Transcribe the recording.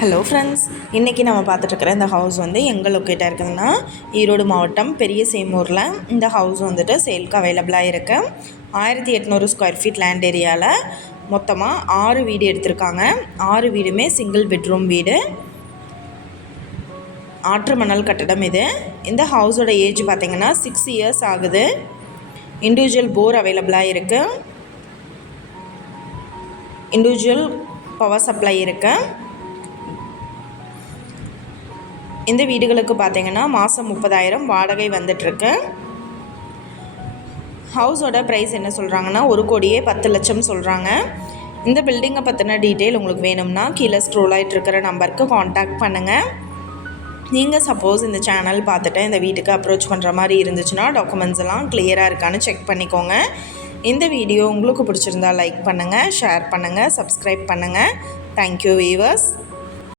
Hello friends, இன்றைக்கி நம்ம பார்த்துட்ருக்குற இந்த ஹவுஸ் வந்து எங்கே லொக்கேட்டாக இருக்குதுன்னா ஈரோடு மாவட்டம் பெரிய சேமூரில் இந்த ஹவுஸ் வந்துட்டு சேலுக்கு அவைலபிளாக இருக்குது. 1800 ஸ்கொயர் ஃபீட் லேண்ட் ஏரியாவில் மொத்தமாக 6 வீடு எடுத்திருக்காங்க. 6 வீடுமே சிங்கிள் பெட்ரூம் வீடு, ஆற்று மணல் கட்டடம். இந்த ஹவுஸோட ஏஜ் பார்த்திங்கன்னா 6 இயர்ஸ் ஆகுது. இண்டிவிஜுவல் போர் அவைலபிளாக இருக்குது. இண்டிவிஜுவல் பவர் சப்ளை இருக்குது. இந்த வீடுகளுக்கு பார்த்திங்கன்னா மாதம் 30,000 வாடகை வந்துட்டுருக்கு. ஹவுஸோட ப்ரைஸ் என்ன சொல்கிறாங்கன்னா 1,10,00,000 சொல்கிறாங்க. இந்த பில்டிங்கை பற்றின டீட்டெயில் உங்களுக்கு வேணும்னா கீழே ஸ்க்ரோல் ஆகிட்டு இருக்கிற நம்பருக்கு காண்டாக்ட் பண்ணுங்கள். நீங்கள் சப்போஸ் இந்த சேனல் பார்த்துட்டு இந்த வீட்டுக்கு அப்ரோச் பண்ணுற மாதிரி இருந்துச்சுன்னா டாக்குமெண்ட்ஸ் எல்லாம் கிளியராக இருக்கான்னு செக் பண்ணிக்கோங்க. இந்த வீடியோ உங்களுக்கு பிடிச்சிருந்தா லைக் பண்ணுங்கள், ஷேர் பண்ணுங்கள், சப்ஸ்கிரைப் பண்ணுங்கள். Thank you viewers.